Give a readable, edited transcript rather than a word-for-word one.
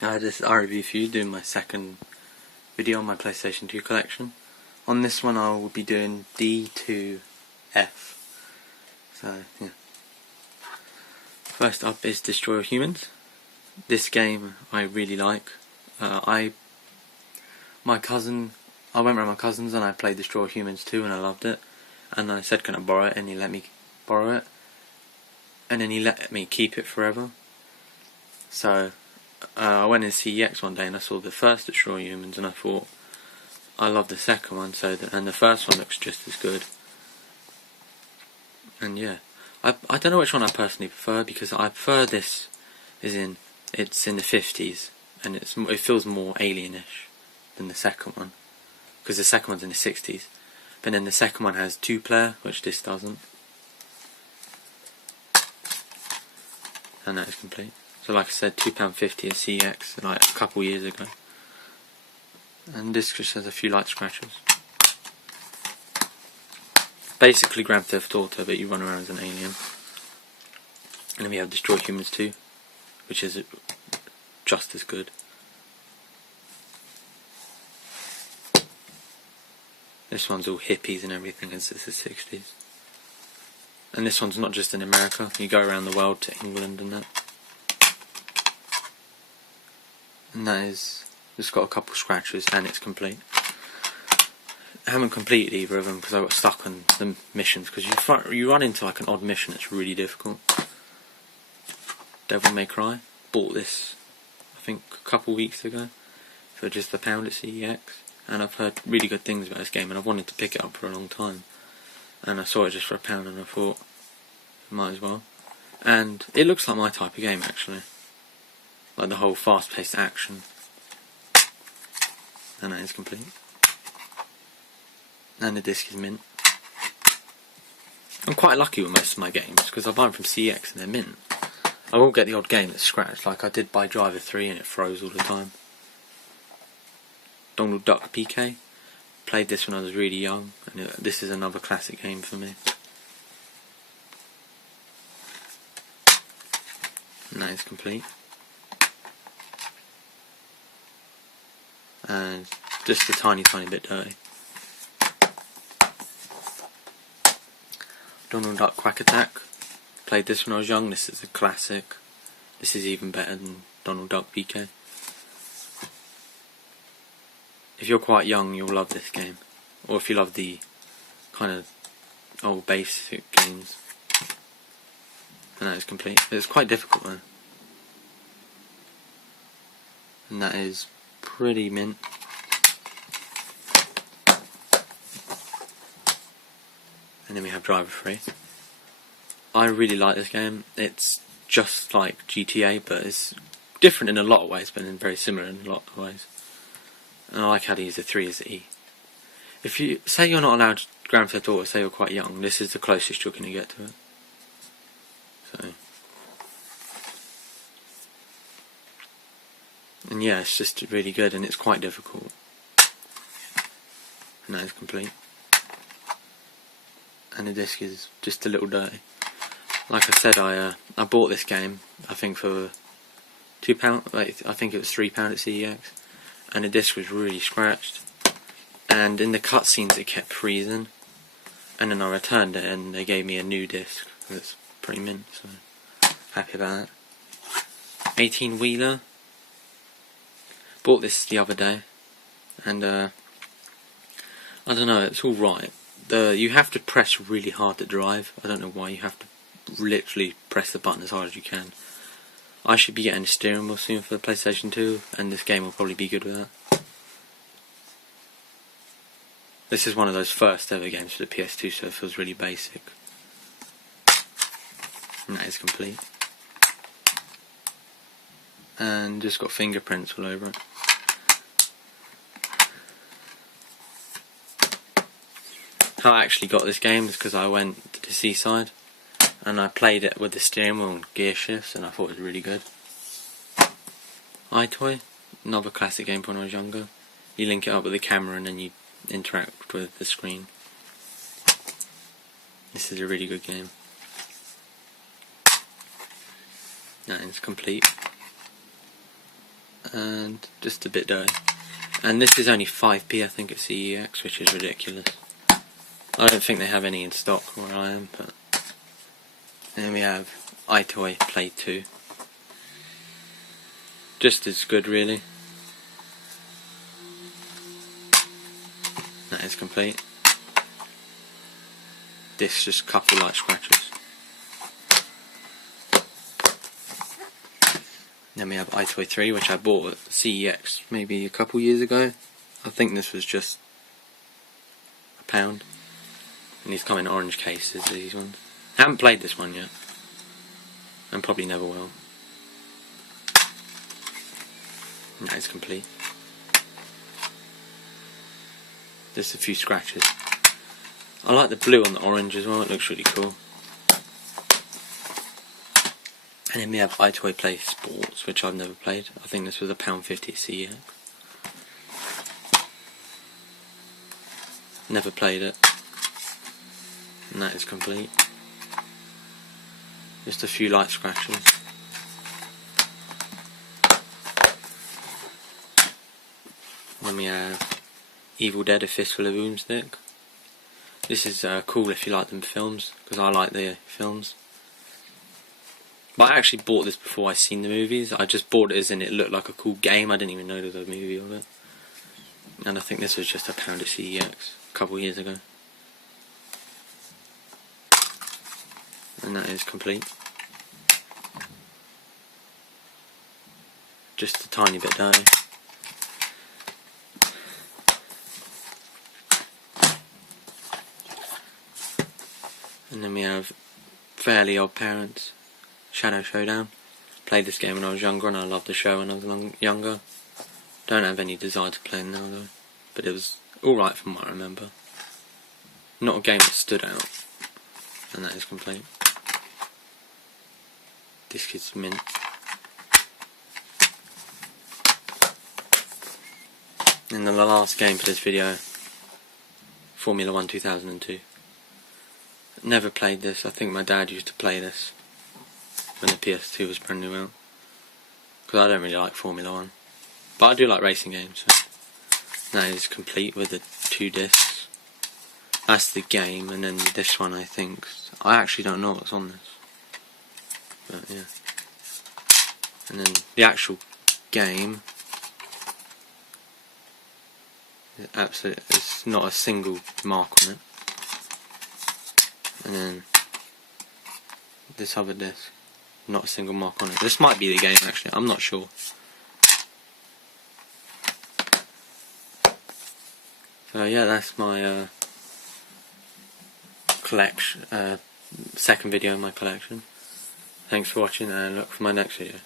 This is RV for you, doing my second video on my PlayStation 2 collection. On this one I will be doing D to F. So, yeah. First up is Destroy All Humans. This game I really like. I went around my cousins and I played Destroy All Humans 2 and I loved it. And I said can I borrow it, and he let me borrow it. And then he let me keep it forever. So I went in CEX one day and I saw the first Destroy All Humans and I thought I love the second one, and the first one looks just as good. And yeah, I don't know which one I personally prefer, because I prefer it's in the 50s and it feels more alienish than the second one, because the second one's in the 60s. But then the second one has 2-player, which this doesn't. And that is complete. So like I said, £2.50 at CEX like a couple years ago. And this just has a few light scratches. Basically Grand Theft Auto, but you run around as an alien. And then we have Destroy Humans 2, which is just as good. This one's all hippies and everything, as it's the 60s. And this one's not just in America, you go around the world to England and that. And that is, it's got a couple scratches and it's complete. I haven't completed either of them because I got stuck on the missions, because you run into like an odd mission that's really difficult. Devil May Cry. Bought this I think a couple weeks ago for just £1 at CEX, and I've heard really good things about this game and I've wanted to pick it up for a long time, and I saw it just for £1 and I thought might as well. And it looks like my type of game actually, like the whole fast-paced action. And that is complete. And the disc is mint. I'm quite lucky with most of my games because I buy them from CEX and they're mint. I won't get the odd game that's scratched, like I did buy Driver 3 and it froze all the time. Donald Duck PK. Played this when I was really young, and this is another classic game for me. And that is complete. And just a tiny bit dirty. Donald Duck Quack Attack. Played this when I was young. This is a classic. This is even better than Donald Duck PK. If you're quite young, you'll love this game. Or if you love the kind of old basic games. And that is complete. It's quite difficult though. And that is pretty mint. And then we have Driver 3. I really like this game. It's just like GTA, but it's different in a lot of ways, but then very similar in a lot of ways. And I like how to use the 3 as the E. If you say you're not allowed Grand Theft Auto, say you're quite young, this is the closest you're going to get to it. So, and yeah, it's just really good, and it's quite difficult. And that is complete. And the disc is just a little dirty. Like I said, I bought this game I think for £2. I think it was £3 at CEX, and the disc was really scratched. And in the cutscenes it kept freezing. And then I returned it, and they gave me a new disc. That's pretty mint, so happy about that. 18-wheeler. Bought this the other day, and I don't know, it's all right. You have to press really hard to drive. I don't know why. You have to literally press the button as hard as you can. I should be getting a steering wheel soon for the PlayStation 2, and this game will probably be good with that. This is one of those first ever games for the PS2, so it feels really basic. And that is complete. And just got fingerprints all over it. How I actually got this game is because I went to the seaside and I played it with the steering wheel and gear shifts, and I thought it was really good. iToy, another classic game from when I was younger. You link it up with the camera and then you interact with the screen. This is a really good game. And it's complete. and just a bit dirty. And this is only 5p, I think, at CEX, which is ridiculous. I don't think they have any in stock where I am, but then we have EyeToy Play 2. Just as good, really. That is complete. This just a couple light scratches. Then we have EyeToy 3, which I bought at CEX maybe a couple years ago. I think this was just £1. And these come in orange cases, these ones. I haven't played this one yet. And probably never will. And that is complete. Just a few scratches. I like the blue on the orange as well, it looks really cool. And then we have EyeToy Play Sports, which I've never played. I think this was £1.50 at CEX. Never played it. And that is complete. Just a few light scratches. Then we have Evil Dead: A Fistful of Boomstick. This is cool if you like them films, because I like the films. But I actually bought this before I seen the movies. I just bought it as in it looked like a cool game. I didn't even know there was a movie of it. And I think this was just £1 at CEX a couple of years ago. And that is complete. Just a tiny bit dirty. And then we have Fairly Odd Parents, Shadow Showdown. Played this game when I was younger, and I loved the show when I was younger. Don't have any desire to play it now though, but it was alright from what I remember. Not a game that stood out, and that is complete. This is mint. And then the last game for this video, Formula 1 2002. Never played this. I think my dad used to play this when the PS2 was brand new out, because I don't really like Formula 1, but I do like racing games. So that is complete with the 2 discs. That's the game, and then this one I think, I actually don't know what's on this, but yeah. And then the actual game, it's not a single mark on it. And then this other disc, not a single mark on it. This might be the game actually, I'm not sure. So yeah, that's my collection, second video in my collection. Thanks for watching, and look for my next video.